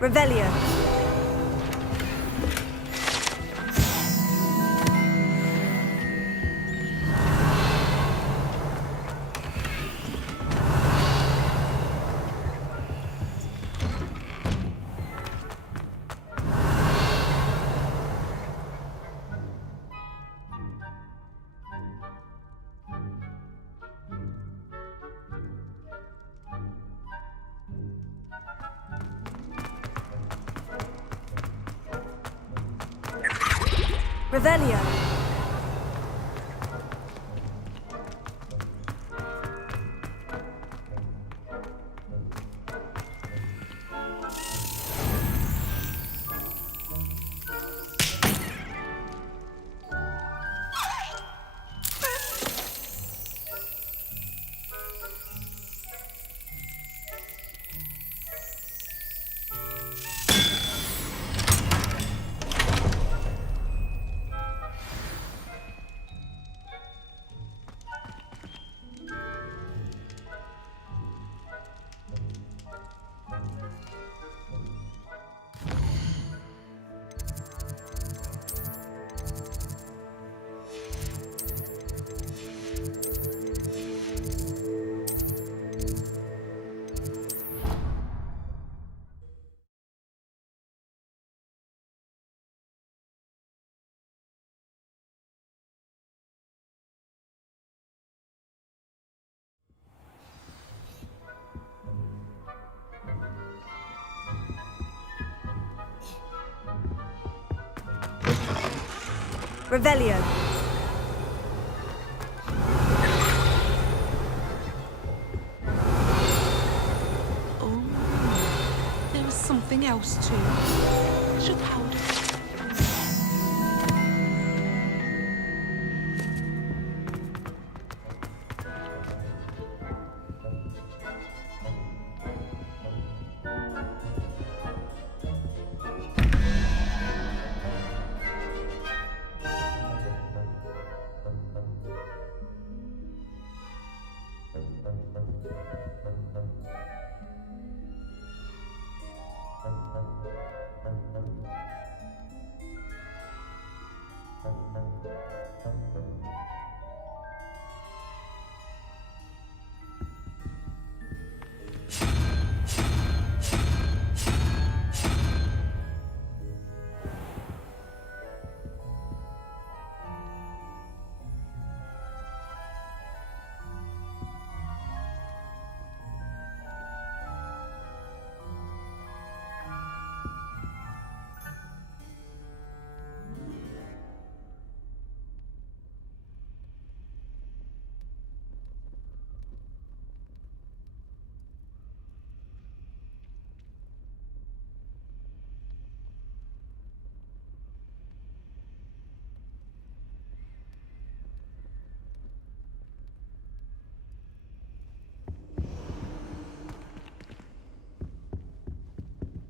Revelio. Revelio. Revelio. Oh, there was something else too. Should powder.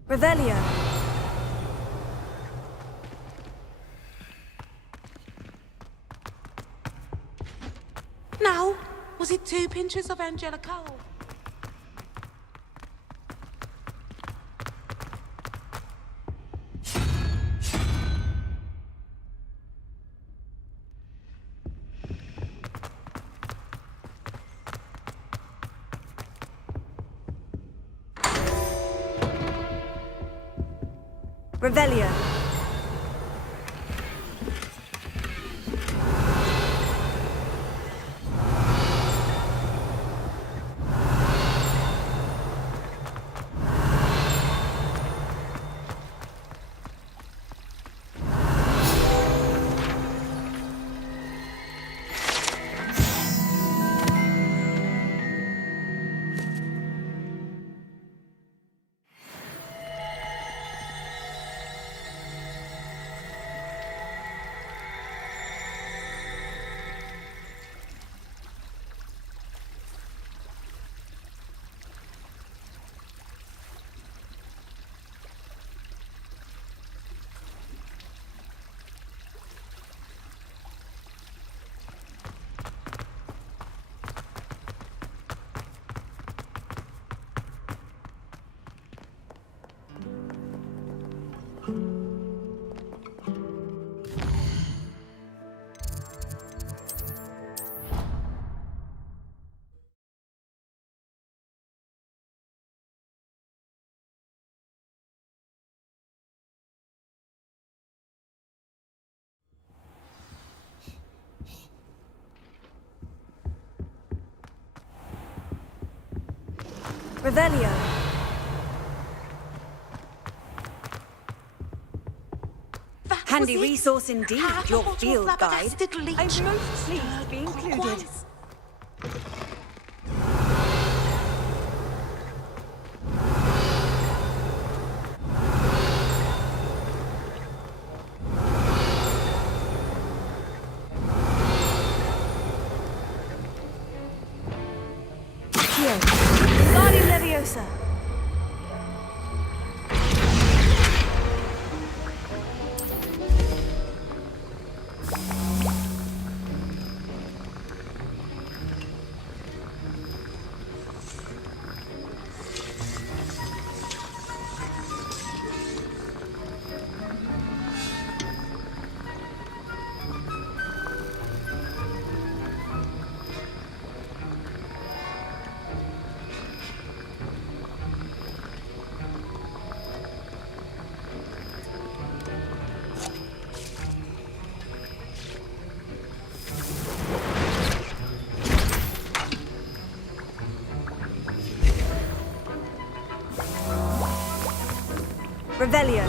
Revelio. Now, was it 2 pinches of Angelica? Revelio. Revelio. That Handy was it. resource indeed, Half your a bottle of field guide. flabbergasted leech. I'm most pleased to be included. Clockwise. Here. Guardian Leviosa. Revelio.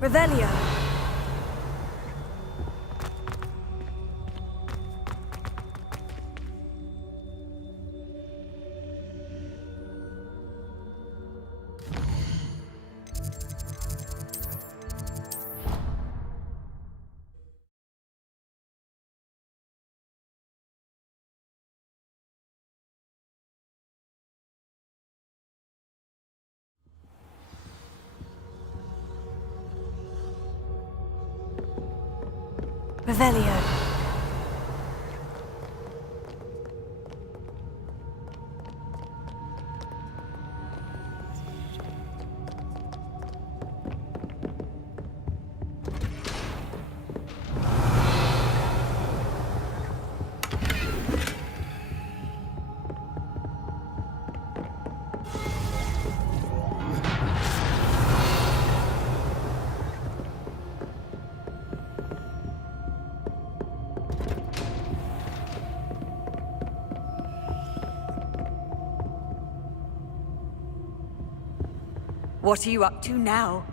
Revelio. Revelio. What are you up to now?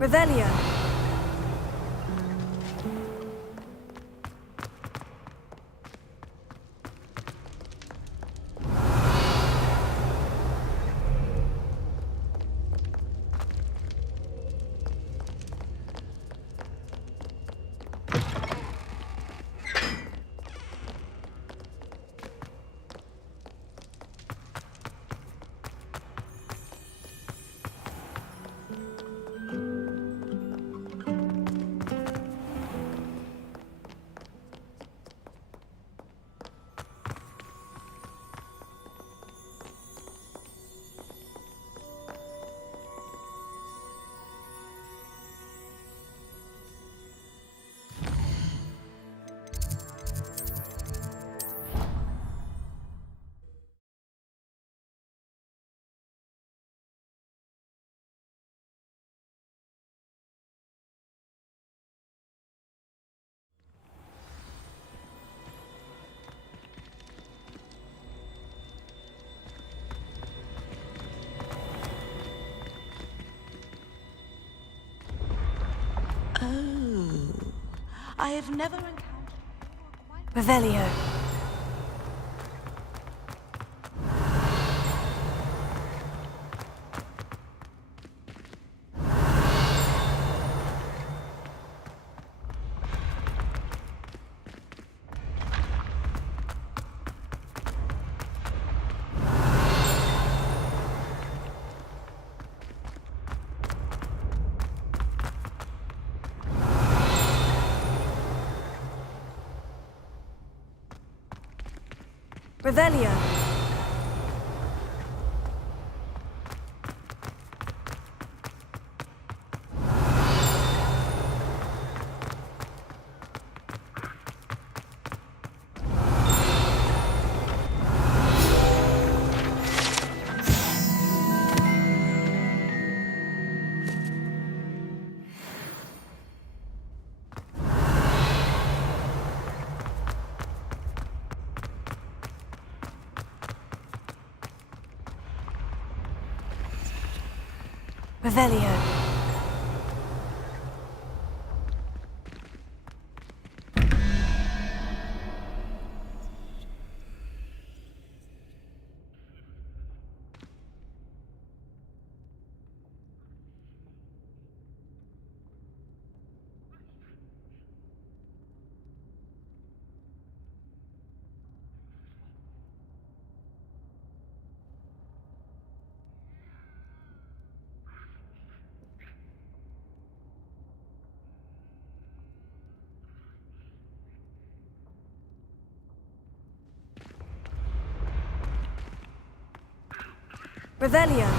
Revelio. I have never encountered quite Revelio. Revelio. Revelio. Revelio.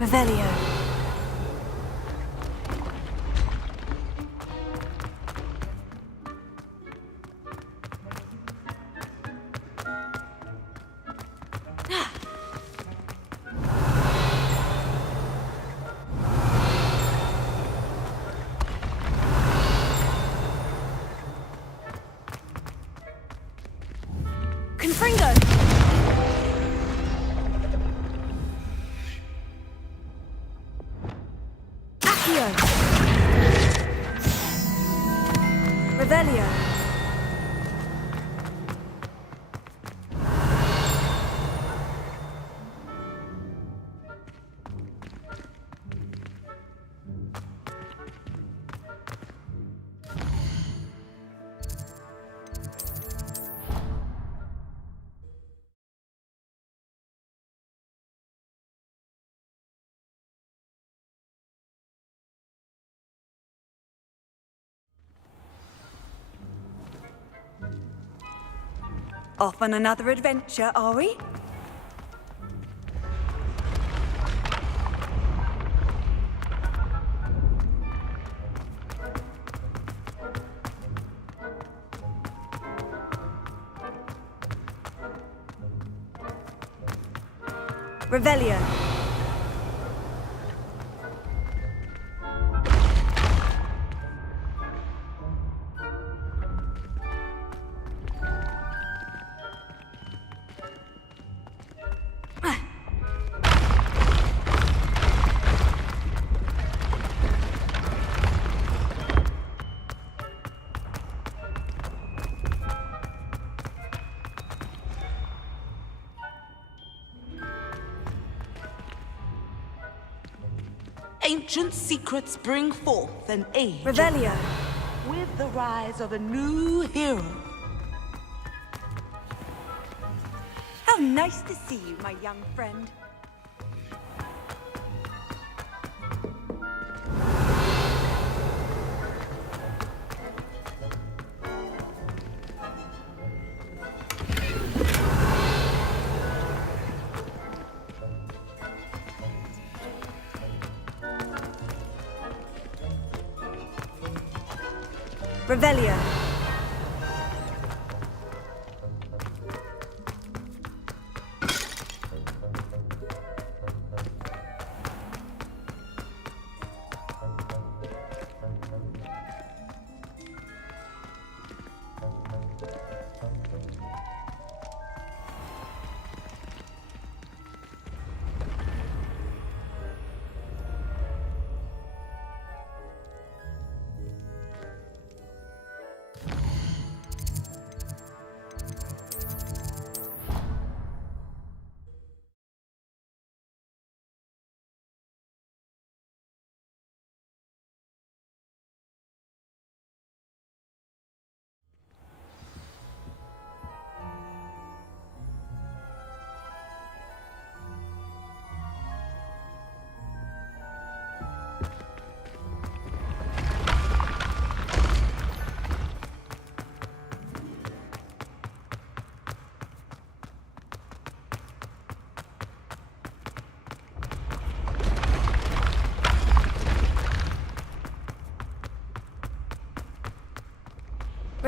Revelio. Confringo! Accio! Revelio! Off on another adventure, are we? Revelio. ancient secrets bring forth an age. Revelio. With the rise of a new hero. How nice to see you, my young friend. Revelio.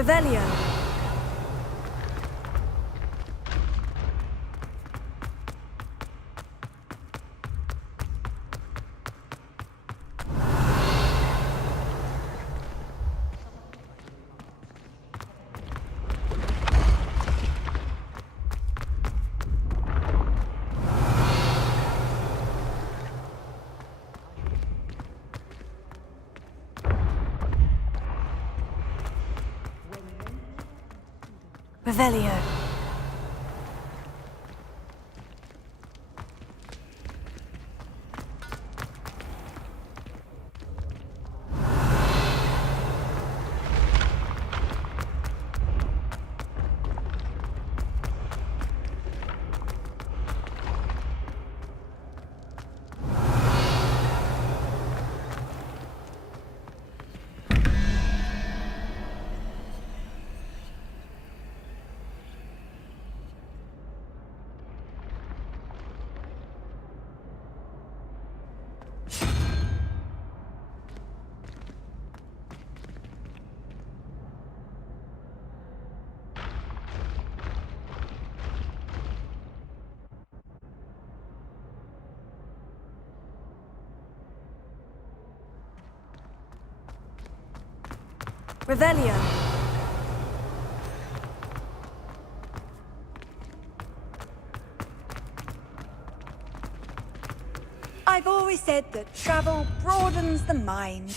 Revelio. Revelio. Revelio. I've always said that travel broadens the mind.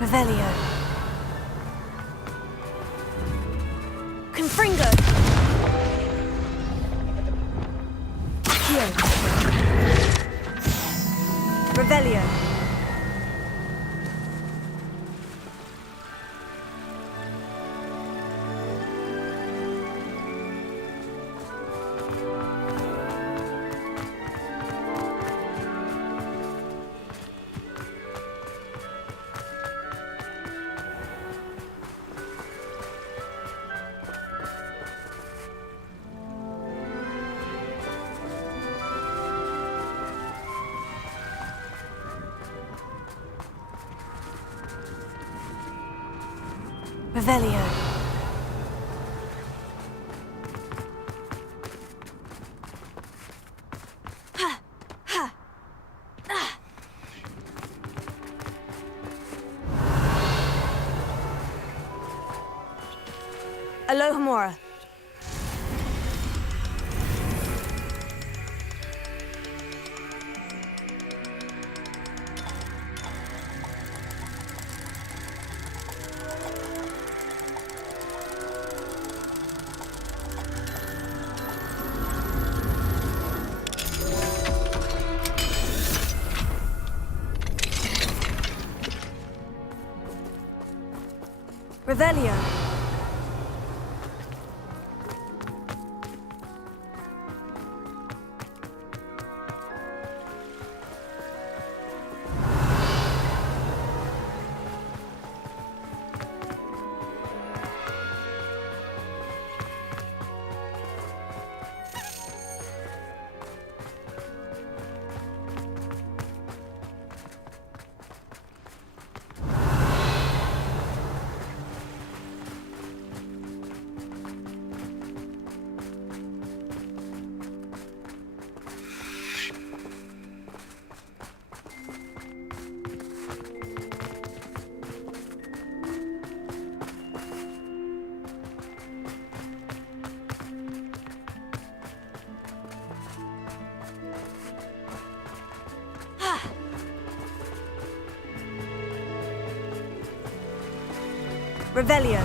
Revelio. Confringo! Accio. Revelio. Revelio. Alohomora. Revelio. Revelio.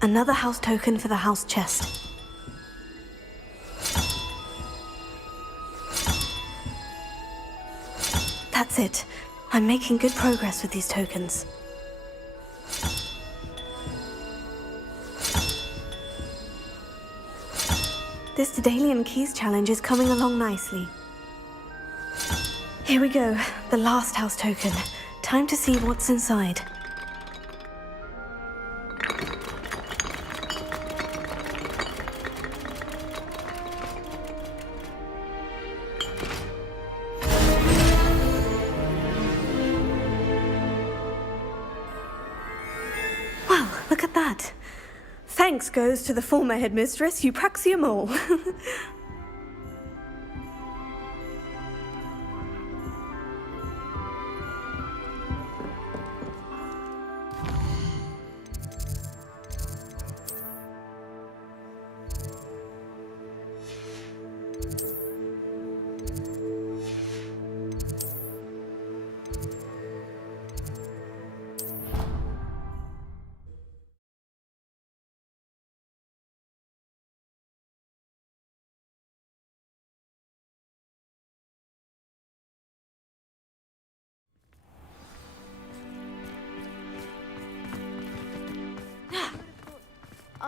Another house token for the house chest. That's it. I'm making good progress with these tokens. This Daedalian Keys challenge is coming along nicely. Here we go, the last house token. Time to see what's inside. Well, look at that. Thanks goes to the former headmistress, Eupraxia Mole.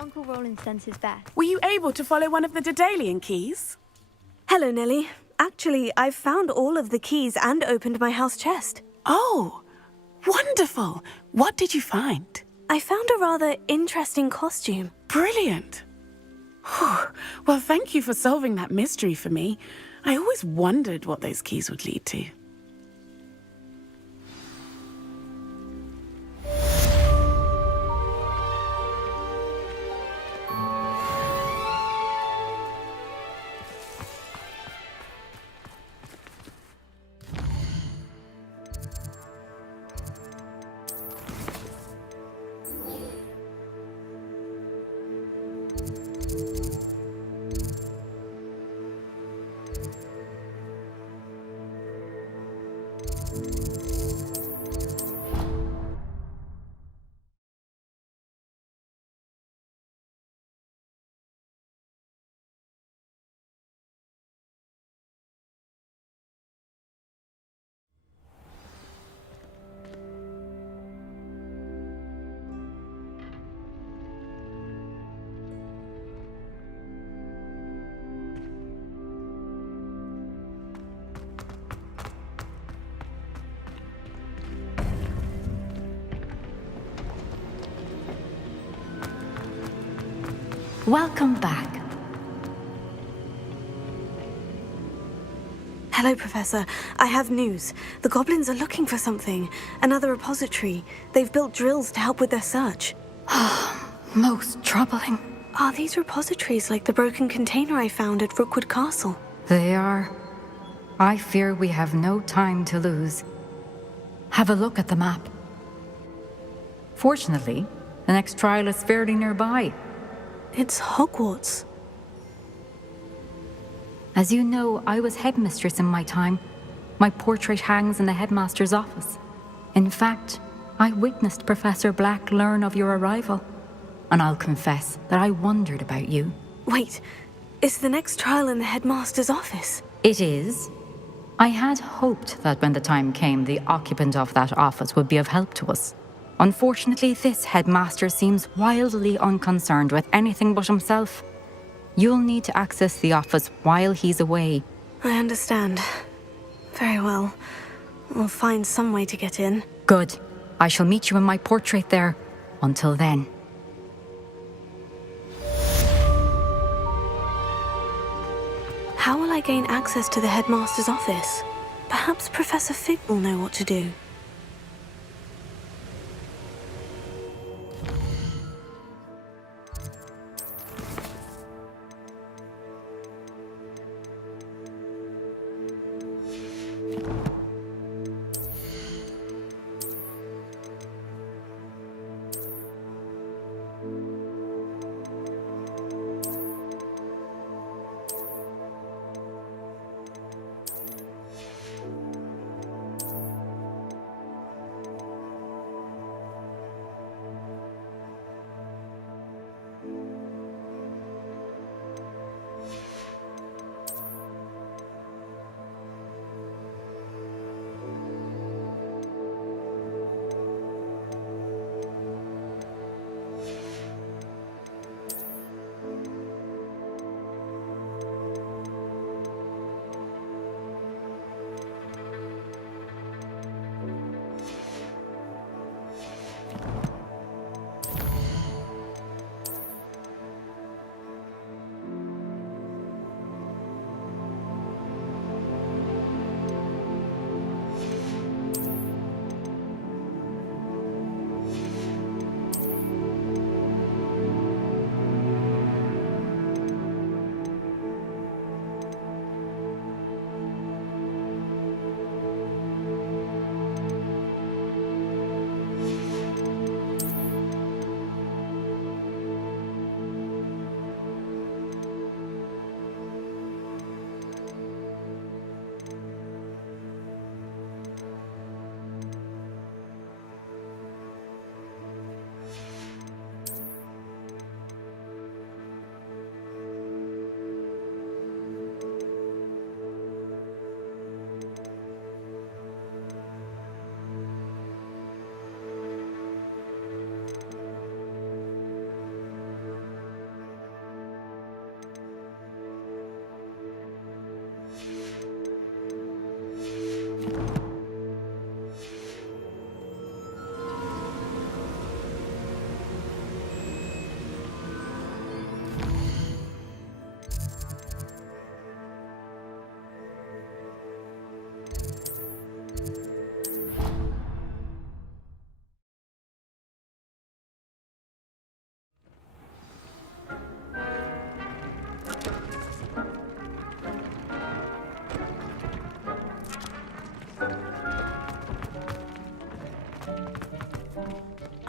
Uncle Roland sends his best. Were you able to follow one of the Daedalian keys? Hello, Nellie. Actually, I've found all of the keys and opened my house chest. Oh, wonderful. What did you find? I found a rather interesting costume. Brilliant. Whew. Well, thank you for solving that mystery for me. I always wondered what those keys would lead to. Welcome back. Hello, Professor. I have news. The goblins are looking for something. Another repository. They've built drills to help with their search. Most troubling. Are these repositories like the broken container I found at Rookwood Castle? They are. I fear we have no time to lose. Have a look at the map. Fortunately, the next trial is fairly nearby. It's Hogwarts. As you know, I was headmistress in my time. My portrait hangs in the headmaster's office. In fact, I witnessed Professor Black learn of your arrival. And I'll confess that I wondered about you. Wait, is the next trial in the headmaster's office? It is. I had hoped that when the time came, the occupant of that office would be of help to us. Unfortunately, this headmaster seems wildly unconcerned with anything but himself. You'll need to access the office while he's away. I understand. Very well. We'll find some way to get in. Good. I shall meet you in my portrait there. Until then. How will I gain access to the headmaster's office? Perhaps Professor Fig will know what to do.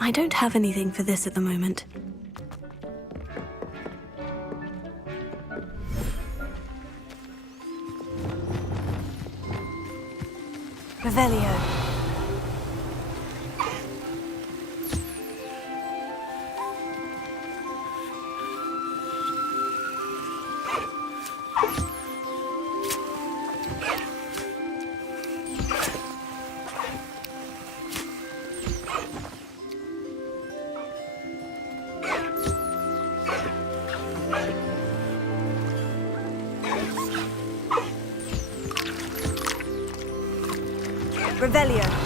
I don't have anything for this at the moment. Revelio. Revelio.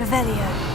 Revelio.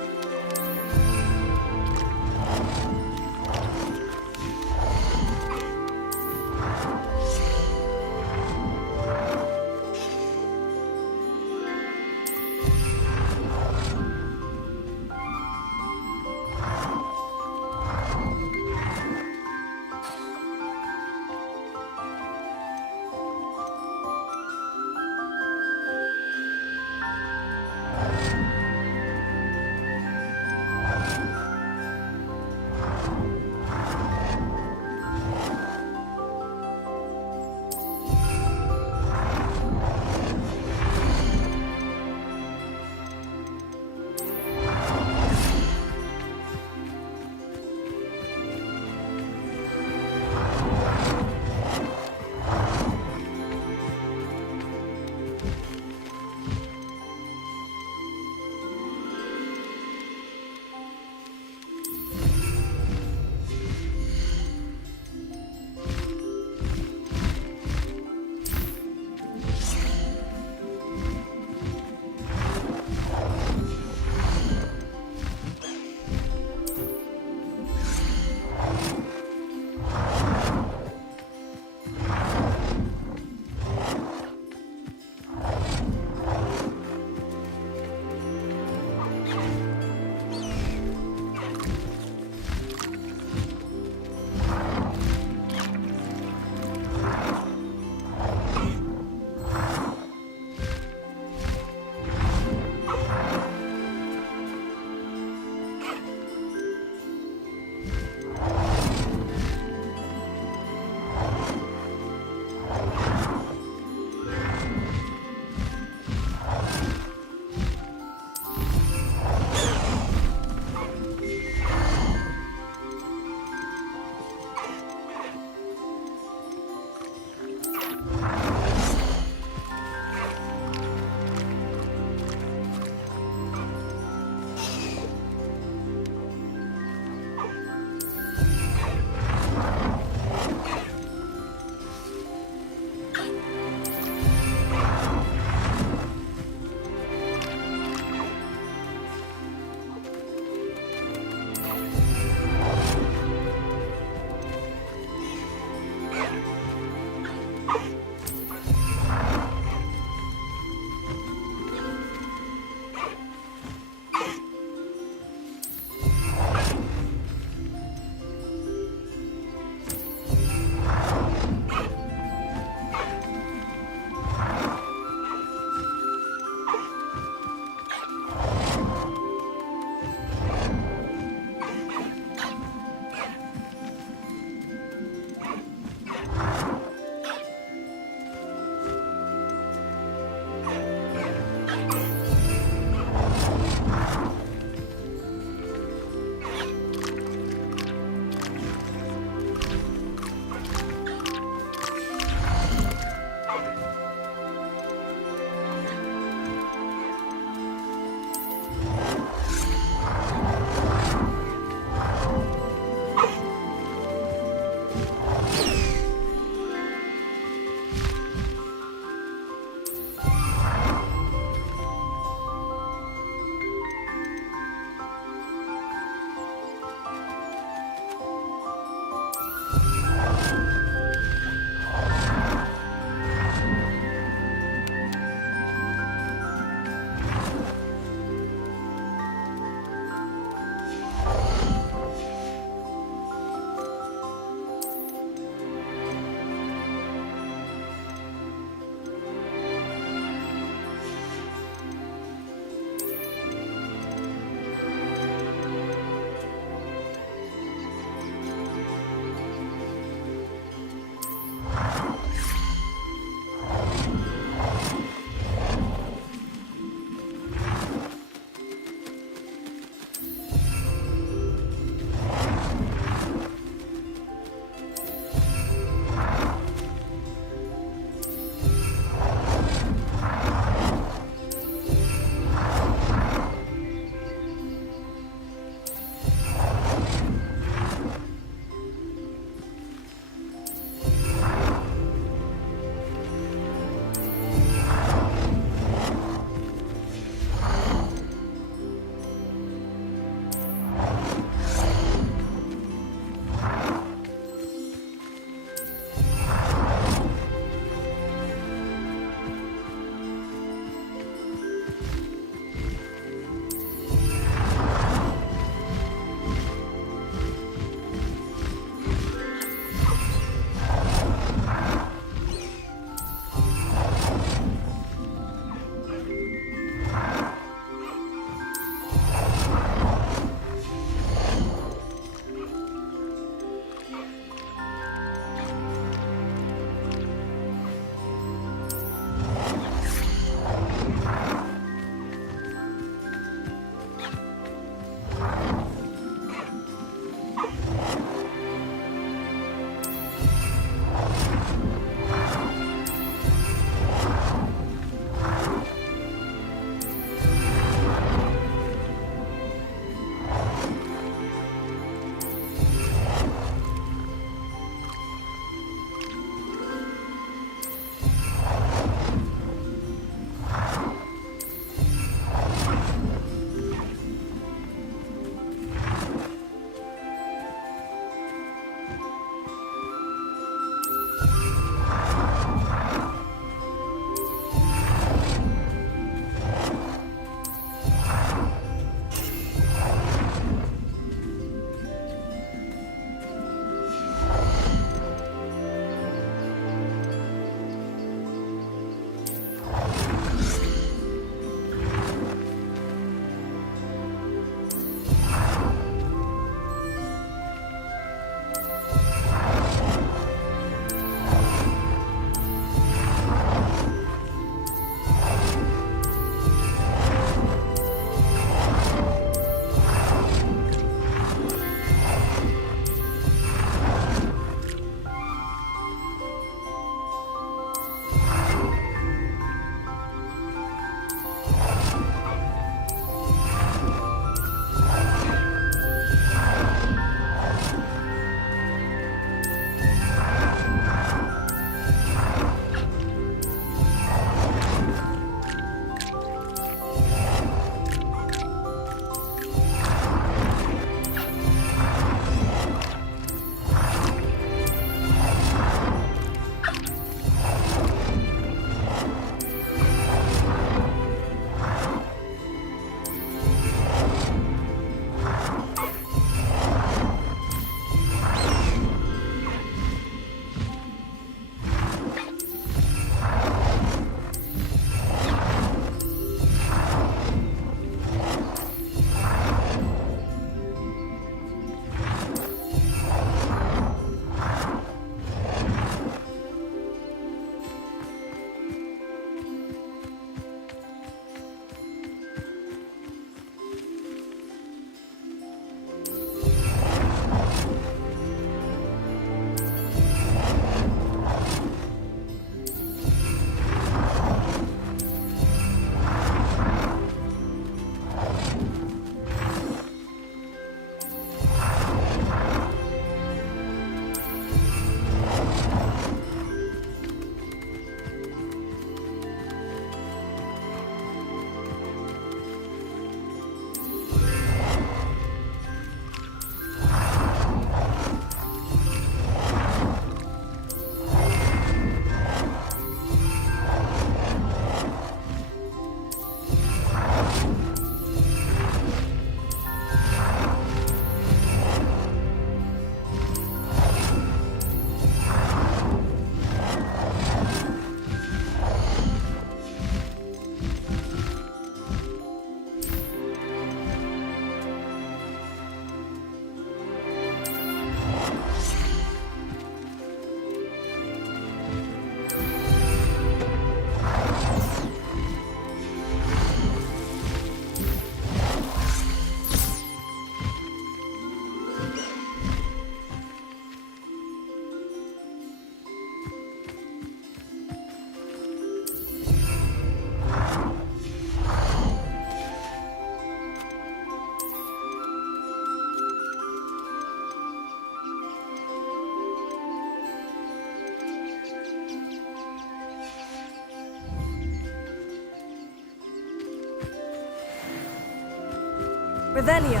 Revelio.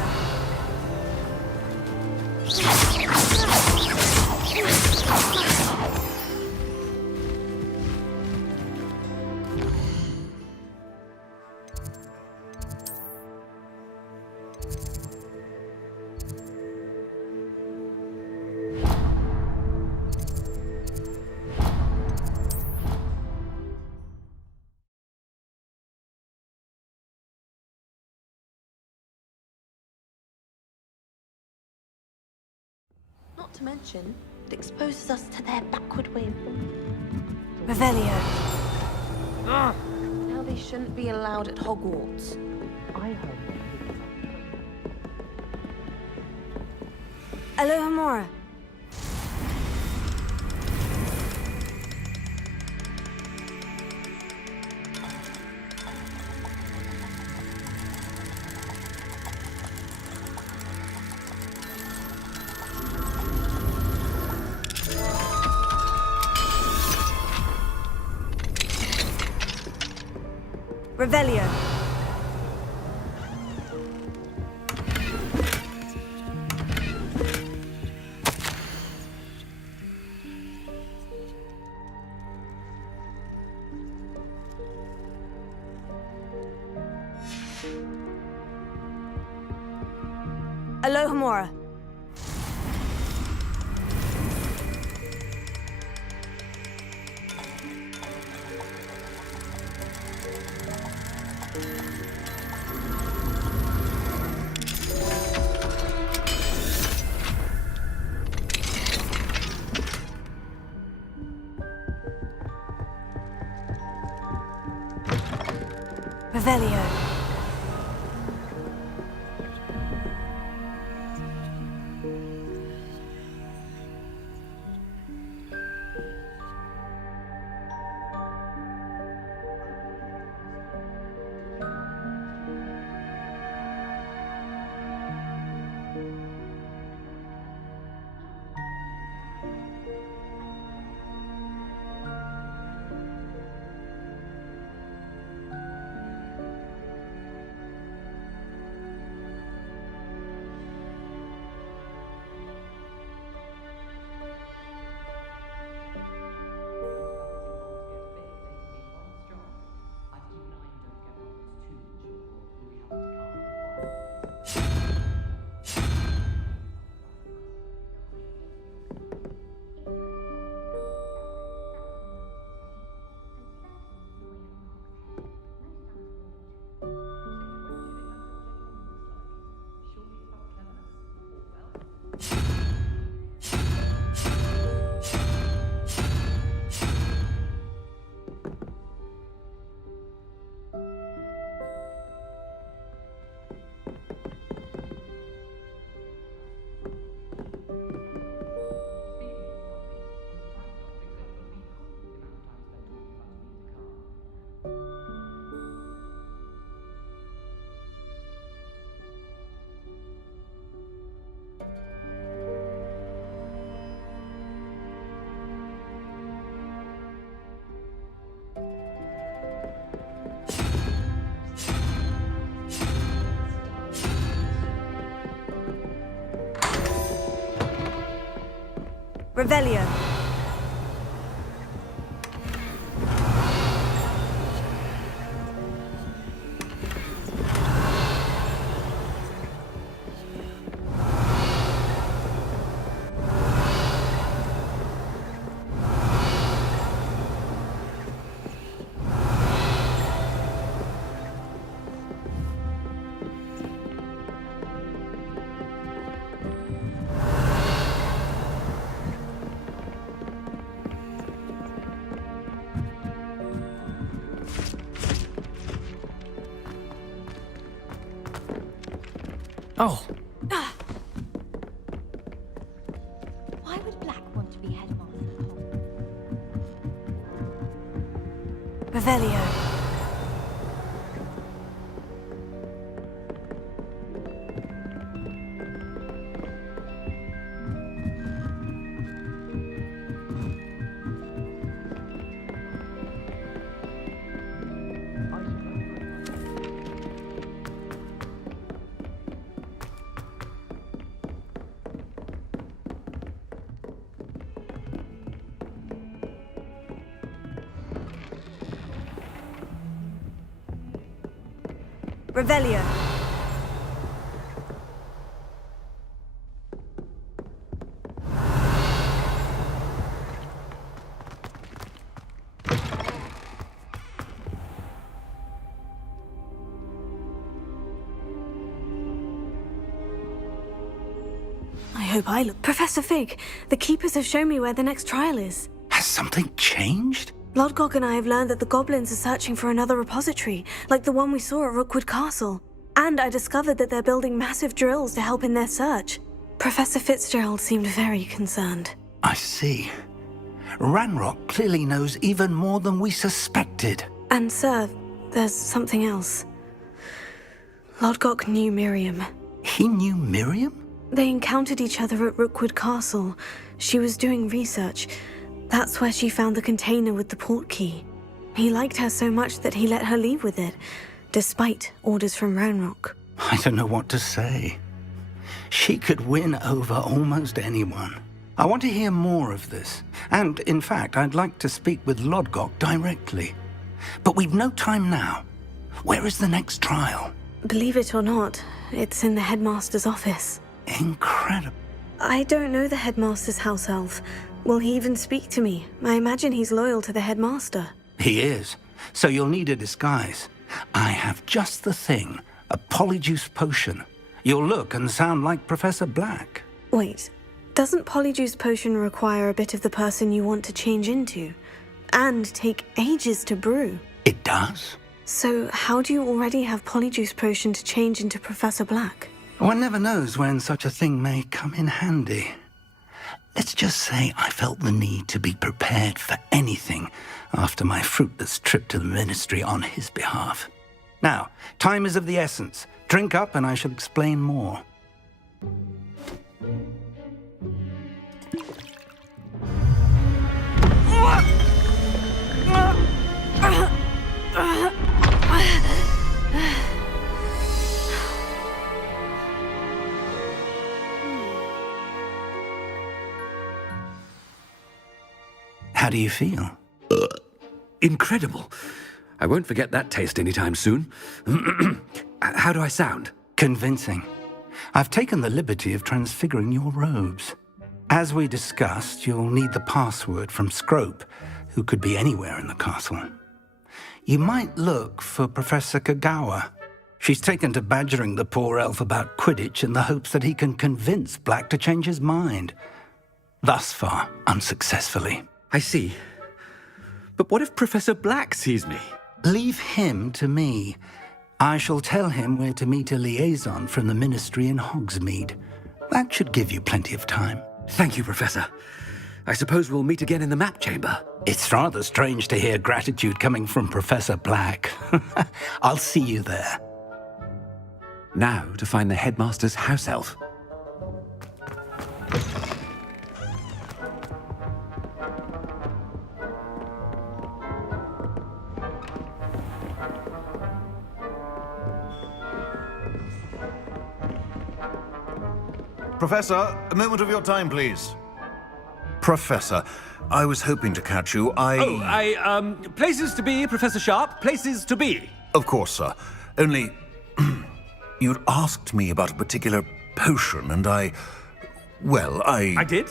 Not to mention, it exposes us to their backward way of Revelio. now they shouldn't be allowed at Hogwarts. Alohomora. Revelio. Alohomora. Revelio. Revelio. Oh, Why would Black want to be headmaster at Hogwarts? Revelio. Revelio. I hope I look. Professor Fig, the Keepers have shown me where the next trial is. Has something changed? Lodgok and I have learned that the goblins are searching for another repository, like the one we saw at Rookwood Castle. And I discovered that they're building massive drills to help in their search. Professor Fitzgerald seemed very concerned. I see. Ranrock clearly knows even more than we suspected. And sir, there's something else. Lodgok knew Miriam. He knew Miriam? They encountered each other at Rookwood Castle. She was doing research. That's where she found the container with the port key. He liked her so much that he let her leave with it, despite orders from Ranrock. I don't know what to say. She could win over almost anyone. I want to hear more of this. And, in fact, I'd like to speak with Lodgok directly. But we've no time now. Where is the next trial? Believe it or not, it's in the headmaster's office. Incredible. I don't know the headmaster's house elf. Will he even speak to me? I imagine he's loyal to the headmaster. He is. So you'll need a disguise. I have just the thing. A polyjuice potion. You'll look and sound like Professor Black. Wait, doesn't Polyjuice Potion require a bit of the person you want to change into? And take ages to brew? It does. So how do you already have Polyjuice Potion to change into Professor Black? One never knows when such a thing may come in handy. Let's just say I felt the need to be prepared for anything after my fruitless trip to the Ministry on his behalf. Now, time is of the essence. Drink up and I shall explain more. How do you feel? Incredible. I won't forget that taste anytime soon. How do I sound? Convincing. I've taken the liberty of transfiguring your robes. As we discussed, you'll need the password from Scrope, who could be anywhere in the castle. You might look for Professor Kagawa. She's taken to badgering the poor elf about Quidditch in the hopes that he can convince Black to change his mind. Thus far, unsuccessfully. I see. But what if Professor Black sees me? Leave him to me. I shall tell him where to meet a liaison from the Ministry in Hogsmeade. That should give you plenty of time. Thank you, Professor. I suppose we'll meet again in the map chamber. It's rather strange to hear gratitude coming from Professor Black. I'll see you there. Now to find the headmaster's house elf. Professor, a moment of your time, please. Professor, I was hoping to catch you. Places to be, Professor Sharp. Places to be. Of course, sir. Only, you'd asked me about a particular potion, and I did?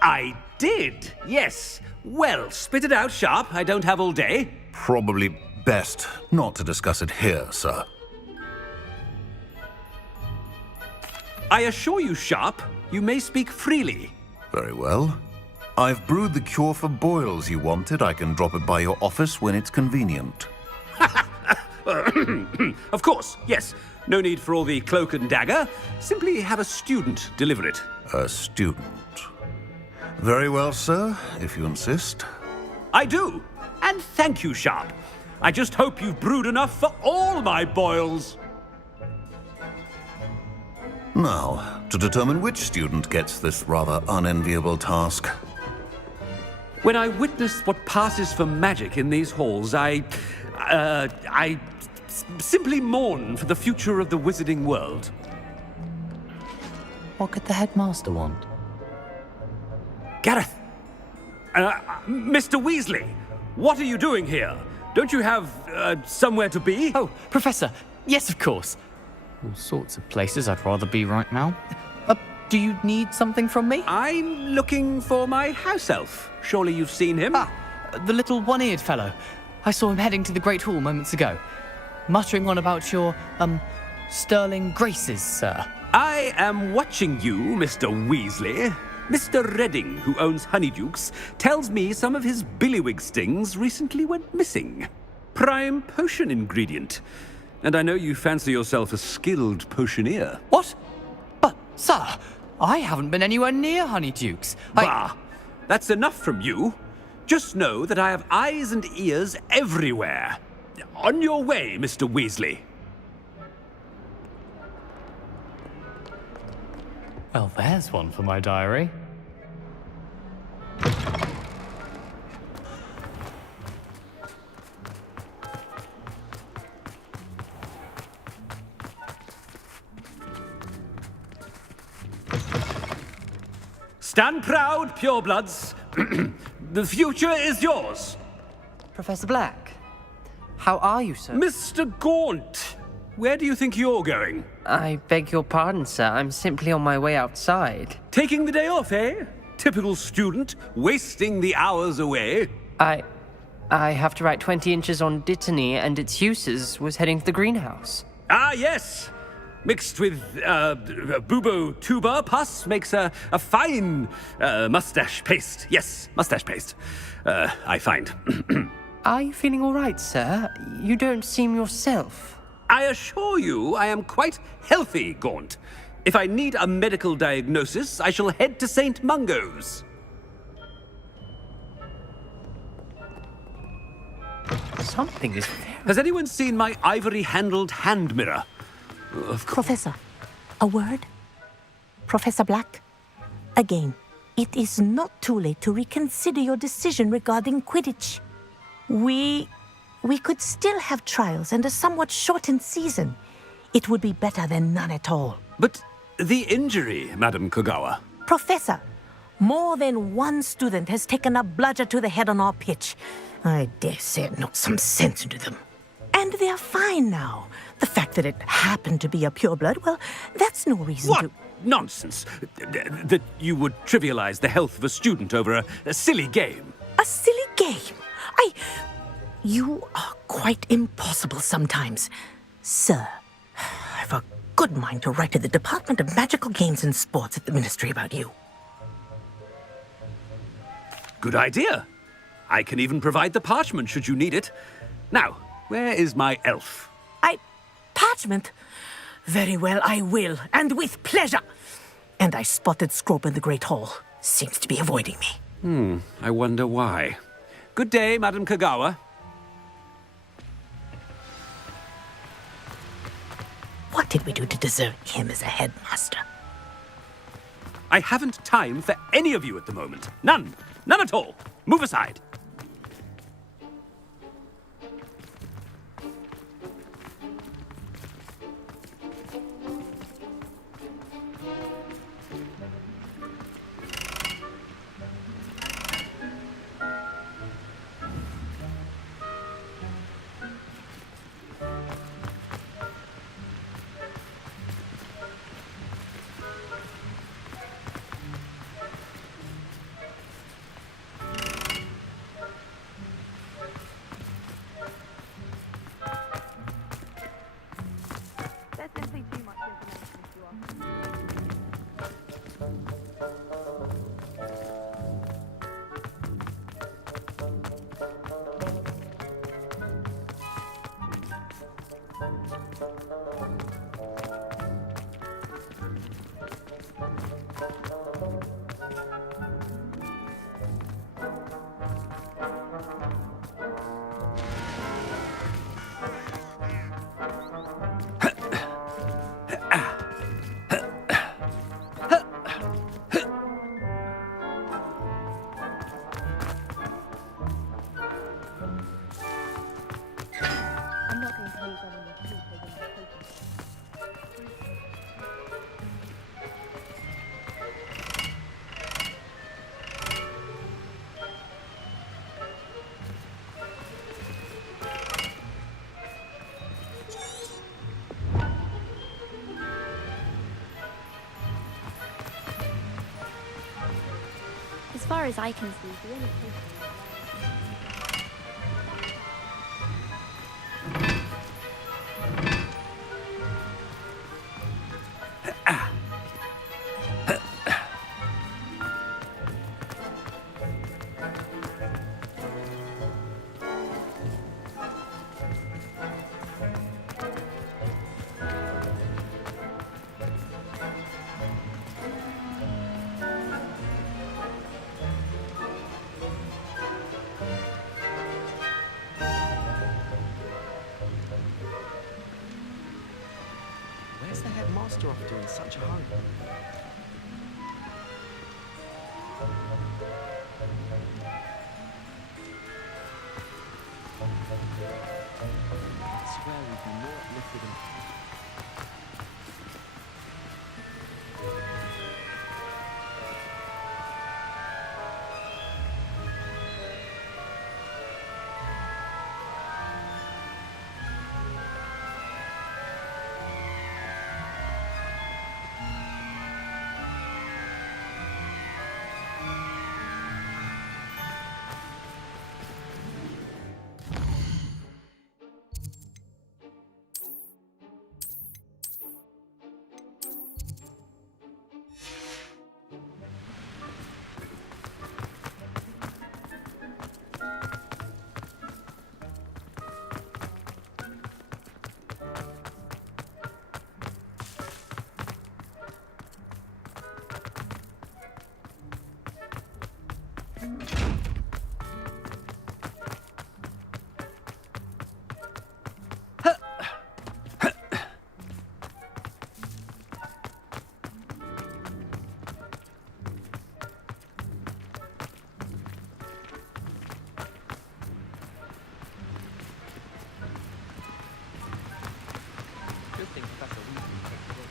I did, yes. Well, spit it out, Sharp. I don't have all day. Probably best not to discuss it here, sir. I assure you, Sharp, you may speak freely. Very well. I've brewed the cure for boils you wanted. I can drop it by your office when it's convenient. Of course, yes. No need for all the cloak and dagger. Simply have a student deliver it. A student. Very well, sir, if you insist. I do. And thank you, Sharp. I just hope you've brewed enough for all my boils. Now, to determine which student gets this rather unenviable task. When I witness what passes for magic in these halls, I simply mourn for the future of the wizarding world. What could the headmaster want? Gareth! Mr. Weasley, what are you doing here? Don't you have somewhere to be? Oh, Professor, Yes, of course. All sorts of places I'd rather be right now. Do you need something from me? I'm looking for my house elf. Surely you've seen him? Ah, the little one-eared fellow. I saw him heading to the Great Hall moments ago, muttering on about your, sterling graces, sir. I am watching you, Mr. Weasley. Mr. Redding, who owns Honeydukes, tells me some of his billywig stings recently went missing. Prime potion ingredient. And I know you fancy yourself a skilled potioneer. What? But, sir, I haven't been anywhere near Honeydukes. Bah! That's enough from you. Just know that I have eyes and ears everywhere. On your way, Mr. Weasley. Well, there's one for my diary. Stand proud, purebloods. The future is yours. Professor Black, how are you, sir? Mr. Gaunt, where do you think you're going? I beg your pardon, sir. I'm simply on my way outside. Taking the day off, eh? Typical student, wasting the hours away. I have to write 20 inches on Dittany and its uses. Was heading to the greenhouse. Ah, yes. Mixed with bubo tuber pus makes a fine mustache paste. Yes, mustache paste. I find. Are you feeling all right, sir? You don't seem yourself. I assure you I am quite healthy, Gaunt. If I need a medical diagnosis, I shall head to St. Mungo's. Something is... Has anyone seen my ivory-handled hand mirror? Of course. Professor, a word? Professor Black, again, it is not too late to reconsider your decision regarding Quidditch. We could still have trials and a somewhat shortened season. It would be better than none at all. But the injury, Madam Kogawa. Professor, more than one student has taken a bludger to the head on our pitch. I dare say it knocked some sense into them. And they're fine now. The fact that it happened to be a pureblood, well, that's no reason What to... nonsense! That you would trivialize the health of a student over a silly game. A silly game? You are quite impossible sometimes. Sir, I've a good mind to write to the Department of Magical Games and Sports at the Ministry about you. Good idea. I can even provide the parchment should you need it. Now, where is my elf? Parchment? Very well, I will, and with pleasure. And I spotted Scrope in the Great Hall. Seems to be avoiding me. I wonder why. Good day, Madam Kogawa. What did we do to deserve him as a headmaster? I haven't time for any of you at the moment. None. None at all. Move aside. far as I can see, the only place. Where's the headmaster off to in such a hurry? I swear we'd be more uplifted and... Good thing Professor Weasley takes the work.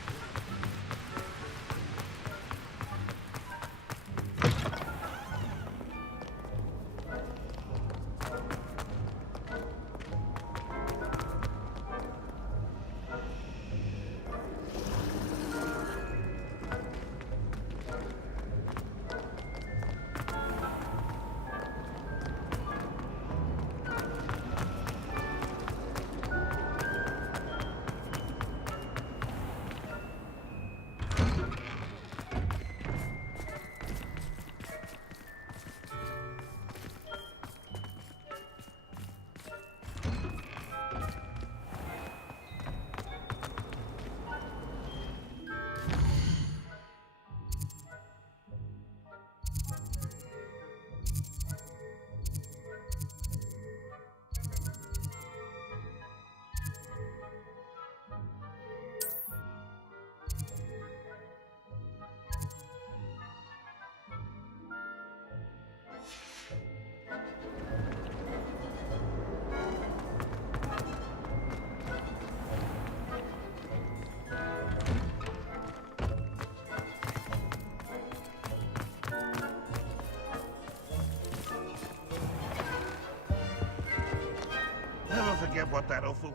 Never forget what that awful...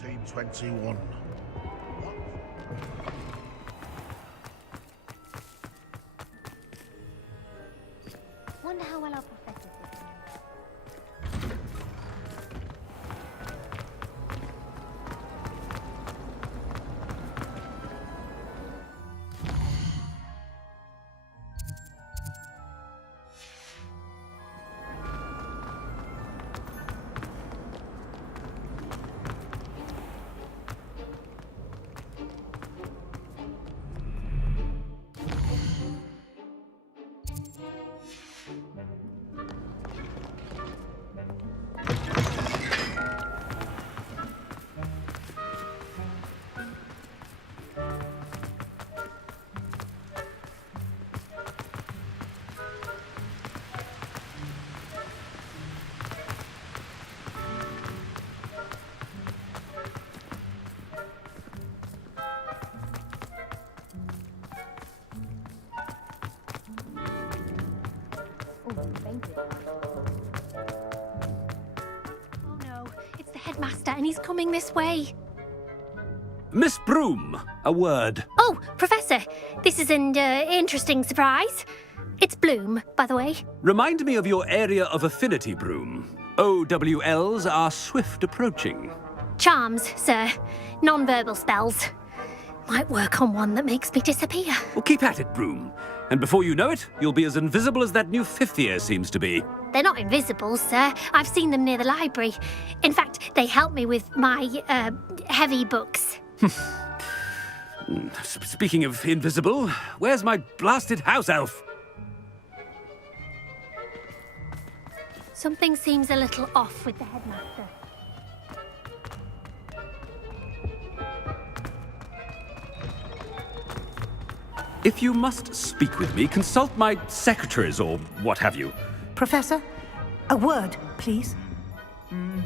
Team 21. Wonder how well our professors did. headmaster, and he's coming this way. Miss Broom, a word. Oh, Professor, this is an interesting surprise. It's Bloom, by the way. Remind me of your area of affinity, Broom. OWLs are swift approaching. Charms, sir. Non-verbal spells. Might work on one that makes me disappear. Well, keep at it, Broom. And before you know it, you'll be as invisible as that new fifth year seems to be. They're not invisible, sir. I've seen them near the library. In fact, they help me with my, heavy books. Speaking of invisible, where's my blasted house elf? Something seems a little off with the headmaster. If you must speak with me, consult my secretaries or what have you. Professor, a word, please.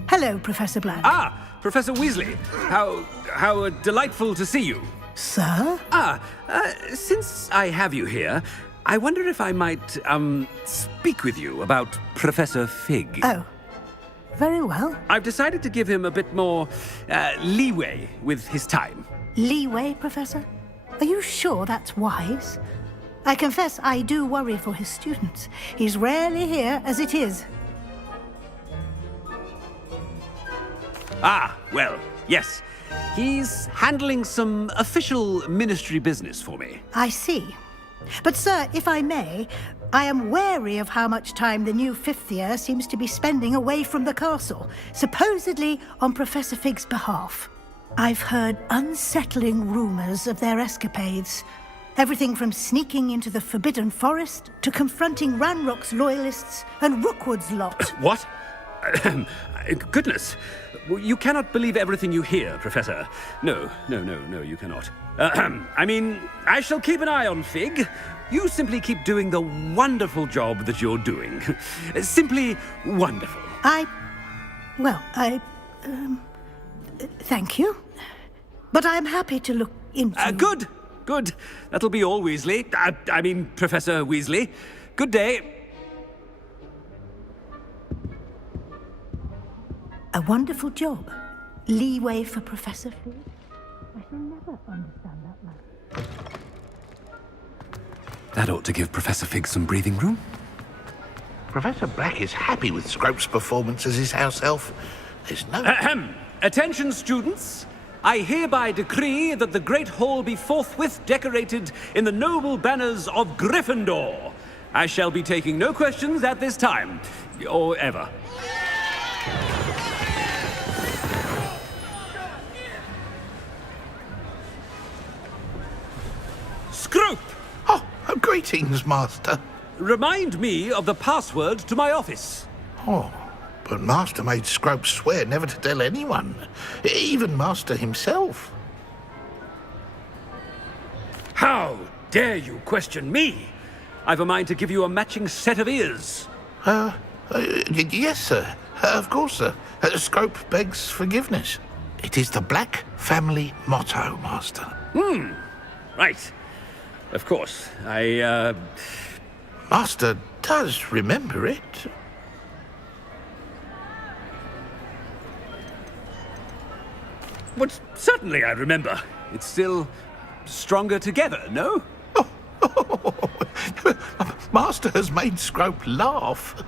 Hello, Professor Black. Ah, Professor Weasley. How delightful to see you. Sir? Since I have you here, I wonder if I might, speak with you about Professor Fig. Oh, very well. I've decided to give him a bit more, leeway with his time. Leeway, Professor? Are you sure that's wise? I confess I do worry for his students. He's rarely here as it is. Ah, well, yes. He's handling some official ministry business for me. I see. But, sir, if I may, I am wary of how much time the new fifth year seems to be spending away from the castle, supposedly on Professor Fig's behalf. I've heard unsettling rumors of their escapades. Everything from sneaking into the Forbidden Forest to confronting Ranrock's loyalists and Rookwood's lot. What? Goodness. You cannot believe everything you hear, Professor. No, you cannot. I mean, I shall keep an eye on Fig. You simply keep doing the wonderful job that you're doing. Simply wonderful. Thank you. But I'm happy to look into... Good. That'll be all, Weasley. I mean, Professor Weasley. Good day. A wonderful job. Leeway for Professor Fig. I shall never understand that man. That ought to give Professor Fig some breathing room. Professor Black is happy with Scrope's performance as his house elf. There's no... Attention, students. I hereby decree that the Great Hall be forthwith decorated in the noble banners of Gryffindor. I shall be taking no questions at this time, or ever. Scrope! Oh, greetings, Master. Remind me of the password to my office. Oh, but Master made Scrope swear never to tell anyone, even Master himself. How dare you question me? I've a mind to give you a matching set of ears. Yes, sir. Of course, sir. Scrope begs forgiveness. It is the Black family motto, Master. Right. Of course. Master does remember it. But certainly I remember. It's still stronger together, no? Master has made Scrope laugh.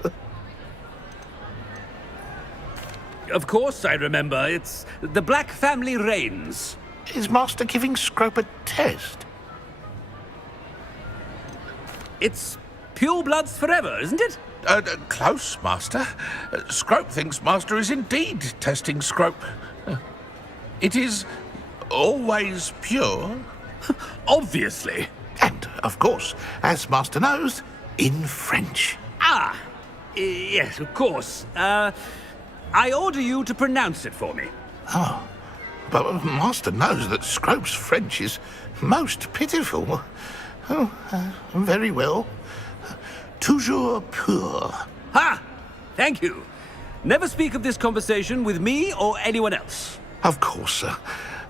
Of course I remember. It's the Black family reigns. Is Master giving Scrope a test? It's purebloods forever, isn't it? Close, Master. Scrope thinks Master is indeed testing Scrope. It is always pure. Obviously. And, of course, as Master knows, in French. Yes, of course. I order you to pronounce it for me. Oh, but Master knows that Scrope's French is most pitiful. Oh, very well. Toujours pur. Ha! Thank you. Never speak of this conversation with me or anyone else. Of course, sir.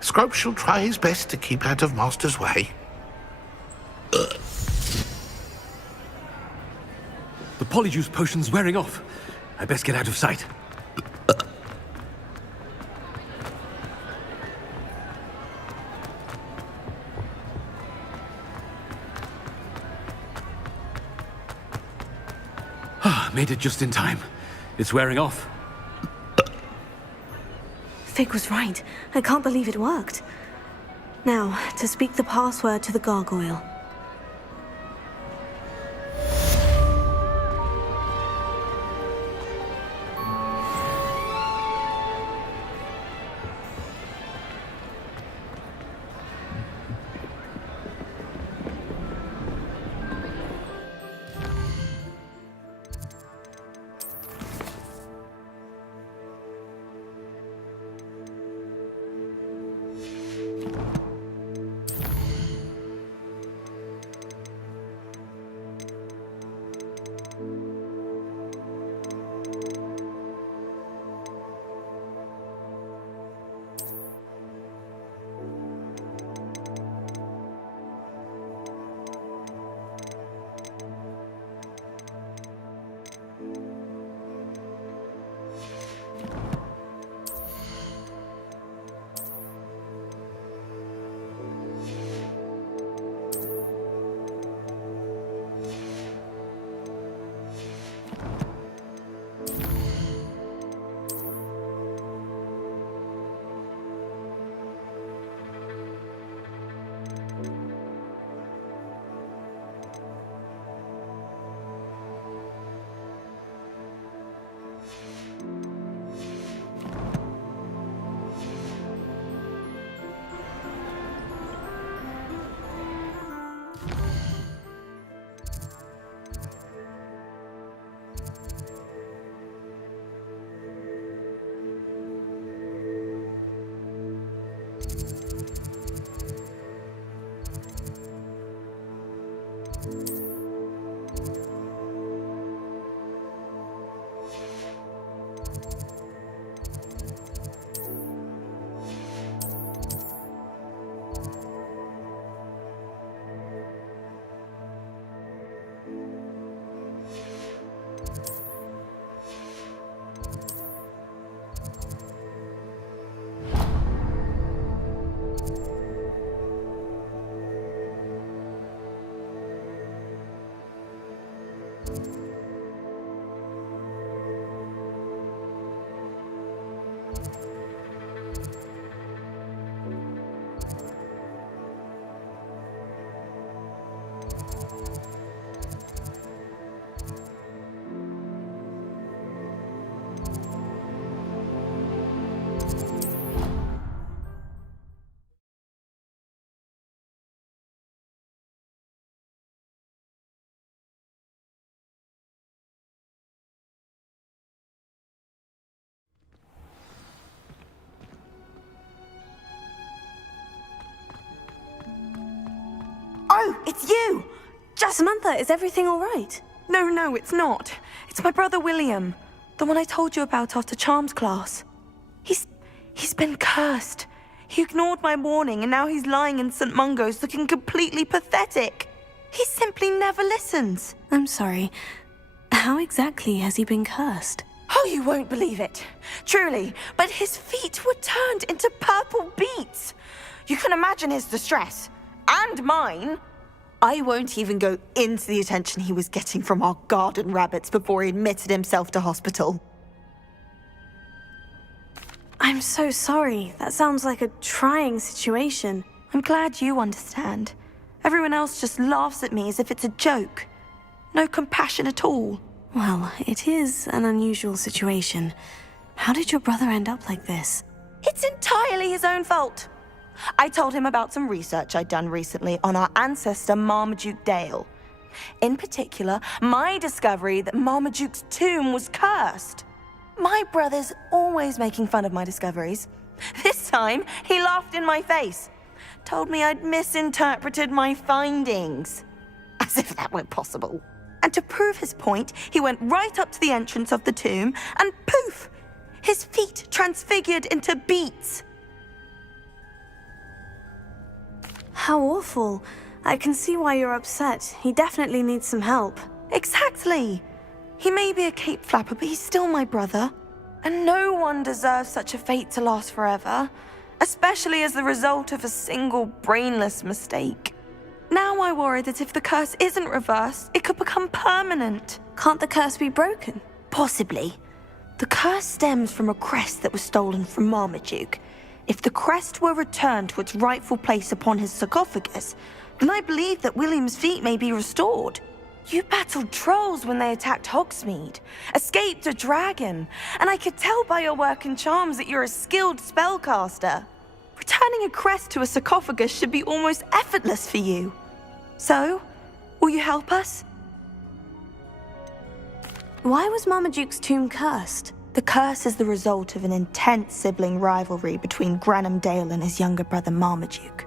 Scrope shall try his best to keep out of Master's way. The polyjuice potion's wearing off. I best get out of sight. Made it just in time. It's wearing off. Fig was right. I can't believe it worked. Now, to speak the password to the gargoyle. Oh, it's you! Samantha, is everything all right? No, it's not. It's my brother William. The one I told you about after Charms class. He's been cursed. He ignored my warning and now he's lying in St. Mungo's looking completely pathetic. He simply never listens. I'm sorry. How exactly has he been cursed? Oh, you won't believe it. Truly, but his feet were turned into purple beets. You can imagine his distress. And mine. I won't even go into the attention he was getting from our garden rabbits before he admitted himself to hospital. I'm so sorry. That sounds like a trying situation. I'm glad you understand. Everyone else just laughs at me as if it's a joke. No compassion at all. Well, it is an unusual situation. How did your brother end up like this? It's entirely his own fault. I told him about some research I'd done recently on our ancestor Marmaduke Dale. In particular, my discovery that Marmaduke's tomb was cursed. My brother's always making fun of my discoveries. This time, he laughed in my face. Told me I'd misinterpreted my findings. As if that were possible. And to prove his point, he went right up to the entrance of the tomb and poof! His feet transfigured into beets. How awful. I can see why you're upset. He definitely needs some help. Exactly. He may be a cape flapper, but he's still my brother. And no one deserves such a fate to last forever, especially as the result of a single brainless mistake. Now I worry that if the curse isn't reversed, it could become permanent. Can't the curse be broken? Possibly. The curse stems from a crest that was stolen from Marmaduke. If the crest were returned to its rightful place upon his sarcophagus, then I believe that William's feat may be restored. You battled trolls when they attacked Hogsmeade, escaped a dragon, and I could tell by your work and charms that you're a skilled spellcaster. Returning a crest to a sarcophagus should be almost effortless for you. So, will you help us? Why was Marmaduke's tomb cursed? The curse is the result of an intense sibling rivalry between Granham Dale and his younger brother Marmaduke.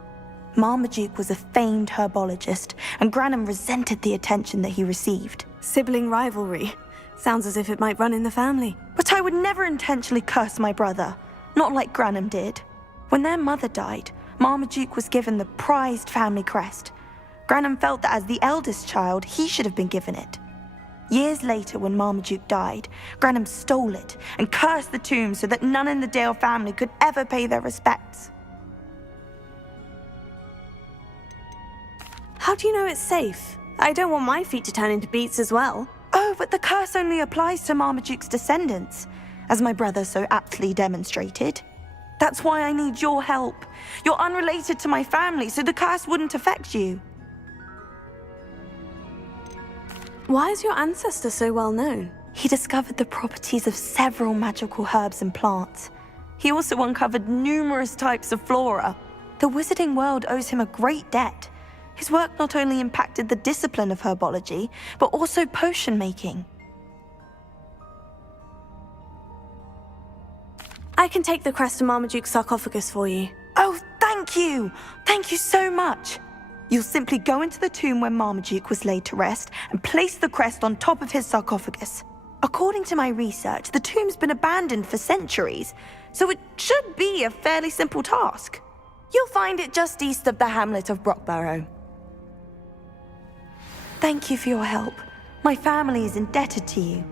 Marmaduke was a famed herbologist, and Granham resented the attention that he received. Sibling rivalry. Sounds as if it might run in the family. But I would never intentionally curse my brother, not like Granham did. When their mother died, Marmaduke was given the prized family crest. Granham felt that as the eldest child, he should have been given it. Years later, when Marmaduke died, Granham stole it and cursed the tomb so that none in the Dale family could ever pay their respects. How do you know it's safe? I don't want my feet to turn into beets as well. Oh, but the curse only applies to Marmaduke's descendants, as my brother so aptly demonstrated. That's why I need your help. You're unrelated to my family, so the curse wouldn't affect you. Why is your ancestor so well known? He discovered the properties of several magical herbs and plants. He also uncovered numerous types of flora. The wizarding world owes him a great debt. His work not only impacted the discipline of herbology, but also potion making. I can take the crest to Marmaduke's sarcophagus for you. Oh, thank you! Thank you so much! You'll simply go into the tomb where Marmaduke was laid to rest and place the crest on top of his sarcophagus. According to my research, the tomb's been abandoned for centuries, so it should be a fairly simple task. You'll find it just east of the hamlet of Brockborough. Thank you for your help. My family is indebted to you.